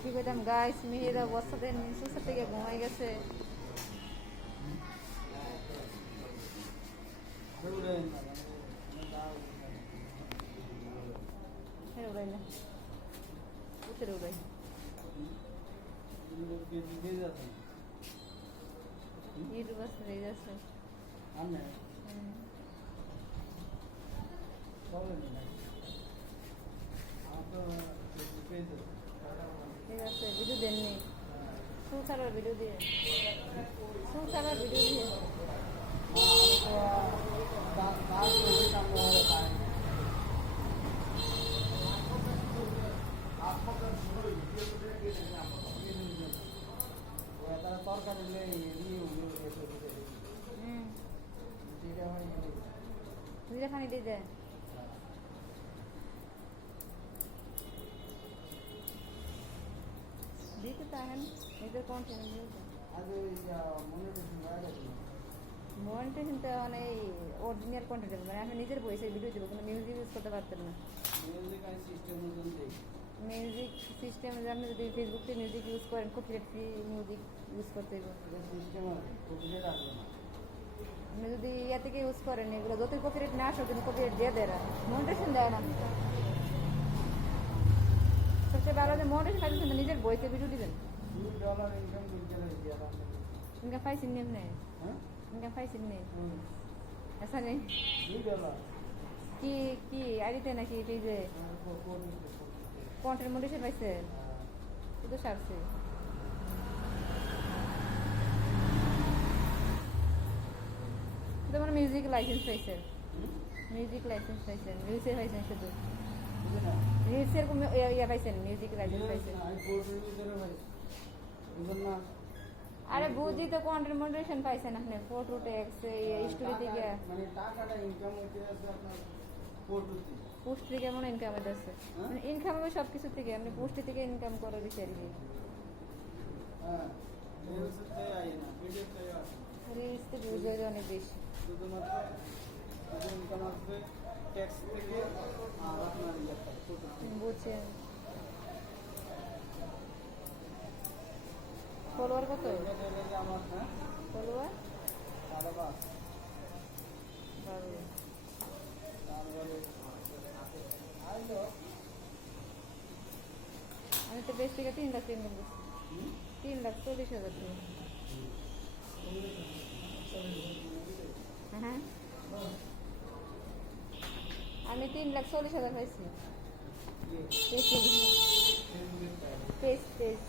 কি কইতাম গাইস, মেহেরা বস্তাতে সুসার থেকে ঘুমাই গেছে। হ্যাঁ উড়াই না, উঠে উড়াই ইউটিউব আছে হয়ে যাচ্ছে। ঠিক আছে, ভিডিও দেননি, সুসারের ভিডিও দিয়ে, সুসারের ভিডিও দিয়ে। দুইটা খানি দিয়ে দেয়। দিতে তাহেন নিজের কন্টেন্ট মনিটাইজেশন তো মানে অরিজিনাল কন্টেন্ট মানে আপনি নিজের ভয়েসে ভিডিও দেবো, কোনো মিউজিক ইউজ করতে পারতেন না। মিউজিক সিস্টেম আপনি যদি ফেসবুকে মিউজিক ইউজ করেন, কপিরাইট ফ্রি মিউজিক ইউজ করতে হবে। আপনি যদি ইয়া থেকে ইউজ করেন, এগুলো যতই কপিরাইট না আসো কিন্তু কপিরাইট দিয়ে দেয় না, মনিটাইজেশন দেয় না। সবচেয়ে ভালো যে মনিটাইজেশন পাইছেন কিন্তু নিজের বইতে ভিডিও দিবেন। ইনকাম পাইছেন নি আপনি? ইনকাম পাইছেন নি? আচ্ছা নেই কি কি আইডিতে নাকি এই যে কন্টেন্ট মনিটাইজেশন পাইছে? শুধু সারছে তোমার মিউজিক লাইসেন্স পাইছে, মিউজিক লাইসেন্স পাইছেন, রিলসে পাইছেন, শুধু রিলসের ইয়া পাইছেন, মিউজিক লাইসেন্স পাইছেন। আরে বুঝি তো কন্টেন্ট মনিটাইজেশন পাইছেন আপনি, ফটো ট্যাক্স স্টোরি থেকে, মানে টাকাটা ইনকাম হইতে আছে আপনার ফটোতে, পোস্ট থেকে মনে ইনকাম হইতেছে, মানে ইনকাম হবে সব কিছু থেকে, আপনি পোস্ট থেকে ইনকাম করার বিষয় আর কি। হ্যাঁ রিলসতে আই না, ভিডিওতে আসে, রিলসতে বুঝে অনেক বেশি, শুধুমাত্র ইনকাম আসবে ট্যাক্স থেকে আর আপনার ইয়েটা ফটো বুঝছেন। ফলোয়ার কত? আমার হ্যাঁ ফলোয়ার 12 12। তারপরে আইলো আমি তো বেশ থেকে 3 লাখ ইনকাম করছি, 3,40,000 টাকা। হ্যাঁ আমি 3,40,000 পাইছি। Page page